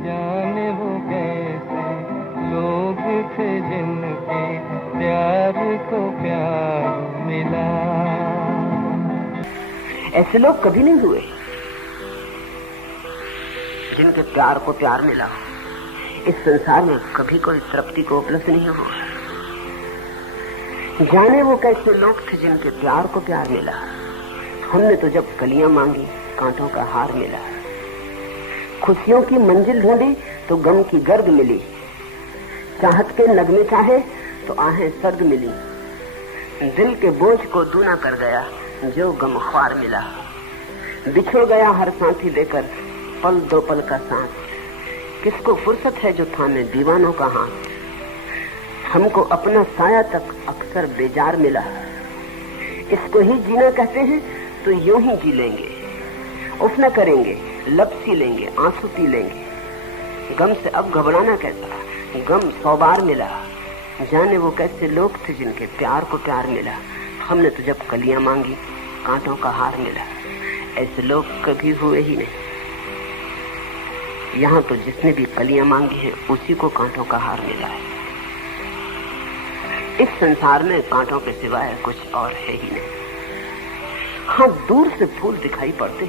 जाने वो कैसे लोग थे जिनके प्यार को प्यार मिला। ऐसे लोग कभी नहीं हुए जिनके प्यार को प्यार मिला। इस संसार में कभी कोई तृप्ति को उपलब्ध नहीं हुआ। जाने वो कैसे लोग थे जिनके प्यार को प्यार मिला। हमने तो जब कलियां मांगी कांटों का हार मिला। खुशियों की मंजिल ढूंढी तो गम की गर्द मिली। चाहत के नगमे चाहे तो आहें सर्द मिली। दिल के बोझ को दूना कर गया जो गम ख्वार मिला। बिछड़ गया हर साथी देकर पल दो पल का साथ। किसको फुर्सत है जो थामे दीवानों का हाथ। हमको अपना साया तक अक्सर बेजार मिला। इसको ही जीना कहते हैं तो यूं ही जी लेंगे। उफ न करेंगे, लब सी लेंगे, आंसू पी लेंगे। गम से अब घबराना कैसा, गम 100 बार मिला। जाने वो कैसे लोग थे जिनके प्यार को प्यार मिला। हमने तो जब कलियां मांगी कांटों का हार मिला। ऐसे लोग कभी हुए ही नहीं। यहाँ तो जिसने भी कलियां मांगी है उसी को कांटों का हार मिला है। इस संसार में कांटों के सिवाय कुछ और है ही नहीं। हाँ, दूर से फूल दिखाई पड़ते,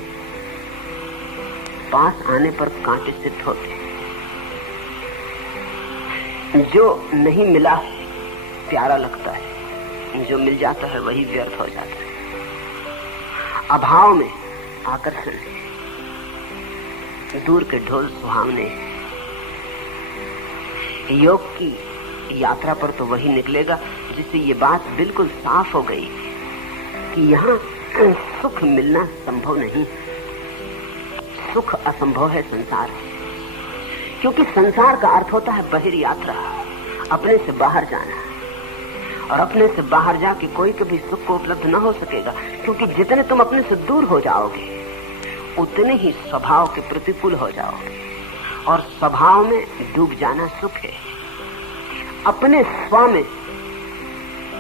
पास आने पर कांटे सिद्ध होते। जो नहीं मिला प्यारा लगता है, जो मिल जाता है वही व्यर्थ हो जाता है। अभाव में आकर्षण है, दूर के ढोल सुहावने। योग की यात्रा पर तो वही निकलेगा जिससे ये बात बिल्कुल साफ हो गई कि यहाँ सुख मिलना संभव नहीं। सुख असंभव है संसार, क्योंकि संसार का अर्थ होता है बहिर यात्रा, अपने से बाहर जाना। और अपने से बाहर जाके कोई कभी सुख को उपलब्ध न हो सकेगा, क्योंकि जितने तुम अपने से दूर हो जाओगे उतने ही स्वभाव के प्रतिकूल हो जाओगे। और स्वभाव में डूब जाना सुख है। अपने स्व में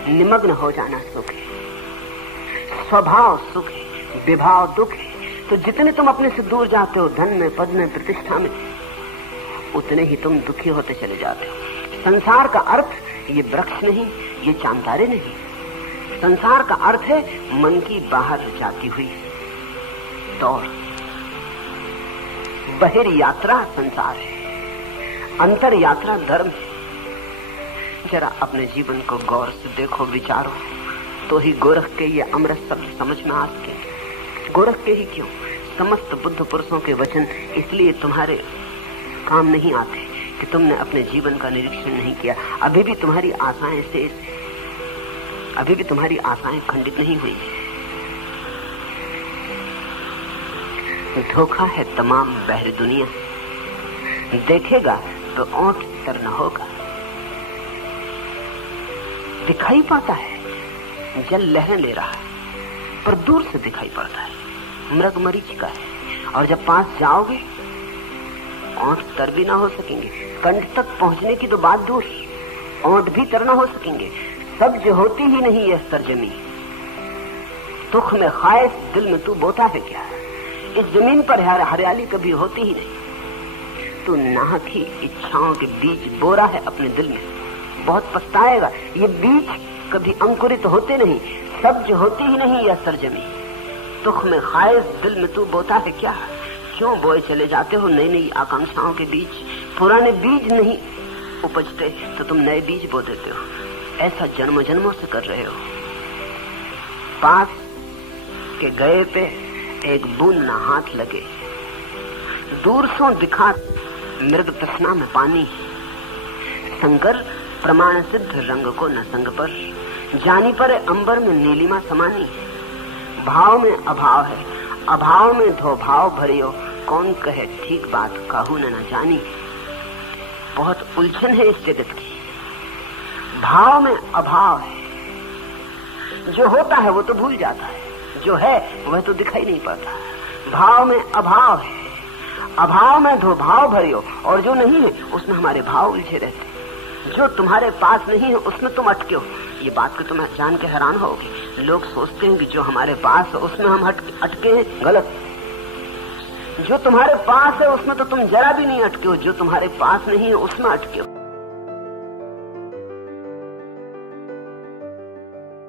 निमग्न हो जाना सुख है। स्वभाव सुख है, विभाव दुख है। तो जितने तुम अपने से दूर जाते हो, धन में, पद में, प्रतिष्ठा में, उतने ही तुम दुखी होते चले जाते हो। संसार का अर्थ ये वृक्ष नहीं, ये चांतारे नहीं। संसार का अर्थ है मन की बाहर जाती हुई दौड़। बहिर यात्रा संसार है, अंतर यात्रा धर्म है। जरा अपने जीवन को गौर से देखो, विचारो, तो ही गोरख के ये अमृत शब्द समझ में आ सके। गोरख के ही क्यों, समस्त बुद्ध पुरुषों के वचन इसलिए तुम्हारे काम नहीं आते कि तुमने अपने जीवन का निरीक्षण नहीं किया। अभी भी तुम्हारी आशाएं शेष है, अभी भी तुम्हारी आशाएं खंडित नहीं हुई। धोखा है तमाम बहरी दुनिया, देखेगा तो ओंठ तर न होगा। दिखाई पड़ता है जल लहरें ले रहा है, पर दूर से दिखाई पड़ता है मृग मरीचिका है। और जब पास जाओगे ओंठ तर भी ना हो सकेंगे। कंठ तक पहुंचने की तो बात दूर, ओंठ भी तर ना हो सकेंगे। सब्ज होती ही नहीं यह सरजमी, तुख में खायस दिल में तू बोता है क्या। इस जमीन पर हरियाली कभी होती ही नहीं। तू नाहक ही इच्छाओं के बीज बोरा है अपने दिल में, बहुत पछताएगा। ये बीज कभी अंकुरित होते नहीं, सब्ज होती ही नहीं यह सरजमी। तुख में खायस दिल में तू बोता है क्या। क्यों बोए चले जाते हो नई नई आकांक्षाओं के बीज। पुराने बीज नहीं उपजते तो तुम नए बीज बो देते हो। ऐसा जन्म जन्मों से कर रहे हो। पास के गए पे एक बूंद न हाथ लगे, दूर सो दिखा मृग तृष्णा में पानी। शंकर प्रमाण सिद्ध रंग को न संग पर, जानी पर अंबर में नीलिमा समानी। भाव में अभाव है, अभाव में धो भाव भरियो, कौन कहे ठीक बात काहू न जानी। बहुत उलझन है इस जगत की। भाव में अभाव है, जो होता है वो तो भूल जाता है, जो है वह तो दिखाई नहीं पड़ता। भाव में अभाव है, अभाव में धो भाव भरियो, और जो नहीं है उसमें हमारे भाव उलझे रहते। जो तुम्हारे पास नहीं है उसमें तुम अटके हो। ये बात को तुम जान के हैरान होगे। लोग सोचते हैं कि जो हमारे पास है उसमें हम अटके हैं। गलत। जो तुम्हारे पास है उसमें तो तुम जरा भी नहीं अटके हो, जो तुम्हारे पास नहीं है उसमें अटके हो।